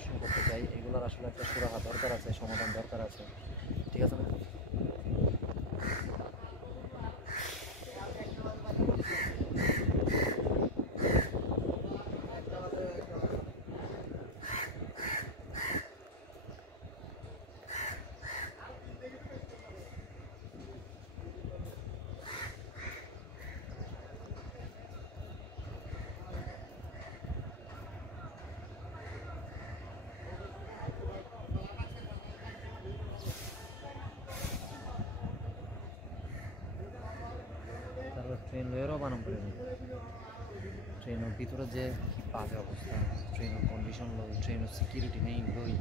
পরিদর্শন করতে চাই, এগুলোর আসলে একটা সুরাহা দরকার আছে, সমাধান দরকার আছে, ঠিক আছে না? তারপর ট্রেন লয়েরও বানাম করে নি, ট্রেনের ভিতরে যে কি বাজে অবস্থা, ট্রেনের কন্ডিশন লই, ট্রেনের সিকিউরিটি নেই লই।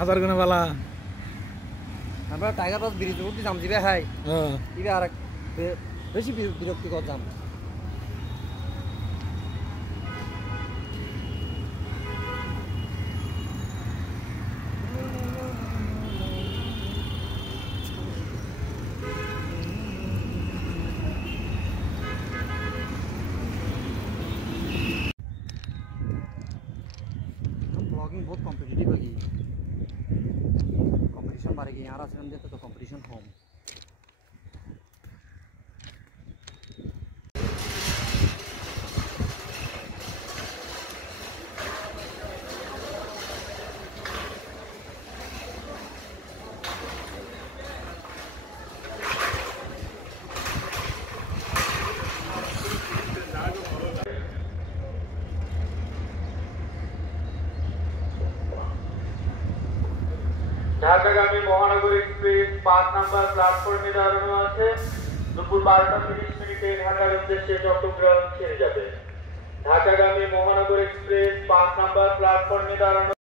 হাজার গুণে বালা আমরা টাইগার বাস ব্রিজ উঠতে যাম যাবে, হাই ইবে আর বেশি বিরক্তিকর যাম। ब्लॉगिंग बहुत कॉम्पिटिटिव है, कंपटीशन बढ़ेगी यहाँ से हम देते तो कंपटीशन होम। ঢাকাগামী মহানগর এক্সপ্রেস 5 নম্বর প্ল্যাটফর্মে দাঁড়ানো আছে। দুপুর 12:30 ঢাকার উদ্দেশ্যে চট্টগ্রাম ছেড়ে যাবে। ঢাকাগামী মহানগর এক্সপ্রেস 5 নম্বর প্ল্যাটফর্মে দাঁড়ানো